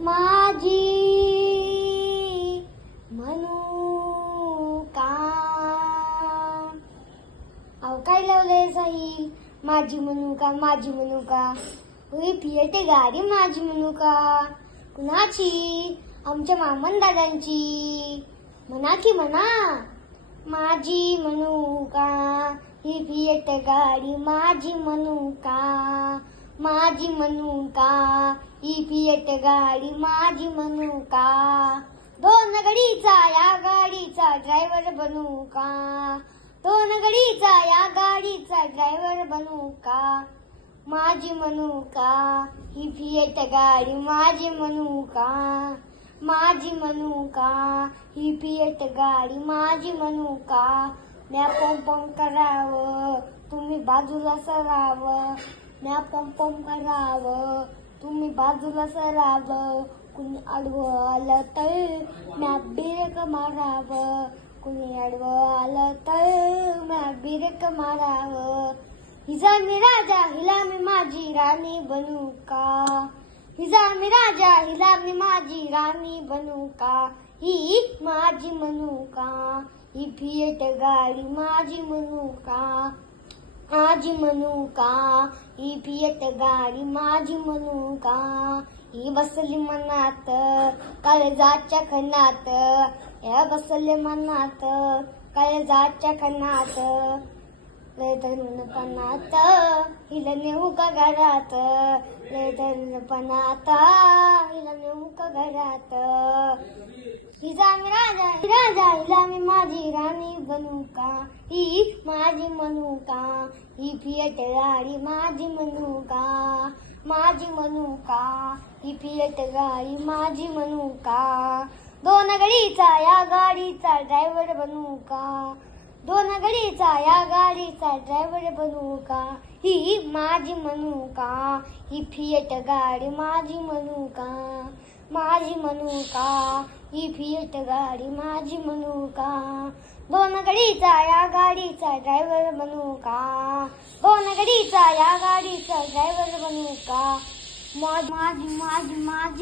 माझी म्हणू का. अहो काय लावलंय साहिल, माझी म्हणू का, माझी म्हणू का. होय फिरते गाडी माझी म्हणू का. कुणाची? आमच्या मामन दादांची. म्हणा की म्हणा. माझी म्हणू का, ही फिरत गाडी माझी म्हणू का. माझी म्हणू का, ही फिरत गाडी माझी म्हणू का. दोन गडीचा या गाडीचा ड्रायव्हर बनू का. दोन गडीचा या गाडीचा ड्रायव्हर बनू का. माझी म्हणू का, ही फिरत गाडी माझी म्हणू का. माझी म्हणू का, ही फिरत गाडी माझी म्हणू का. म्या पम करावं, तुम्ही बाजूला सरावं. म्या पम करावं, तुम्ही बाजूला सरावं. कुणी आडवं आलं तर म्या बिरक मारावं. कुणी आडवं आलं तर म्या बिरक मारावं. हिजा मी राजा, हिला मी माझी राणी बनू का. हिजा मी राजा, हिला मी माझी राणी बनू का. ही माझी म्हणू का, ही फिरत गाडी माझी म्हणू का. माझी म्हणू का, ही फिरत गाडी माझी म्हणू का. ही बसली मनात काळजाच्या खणात. या बसले मनात काळजाच्या खणात. पणात हिला नेऊ का घरात. पणात हिला नेऊ का घरात. हिजा मी राजा, राजा हिला मी माझी राणी बनू का. ही माझी म्हणू का, ही फिरत गाडी माझी म्हणू का. माझी म्हणू का, ही फिरत गाडी माझी म्हणू का. दोन गडीचा या गाडीचा ड्रायव्हर बनू का. दोन गडीचा या गाडीचा ड्रायव्हर बनू का. ही माझी म्हणू का, ही फिरत गाडी माझी म्हणू का. माझी म्हणू का, ही फिरत गाडी माझी म्हणू का. दोन गडीचा या गाडीचा ड्रायव्हर बनू का. दोन गडीचा या गाडीचा ड्रायव्हर बनू का. माझी माझी माझी माझी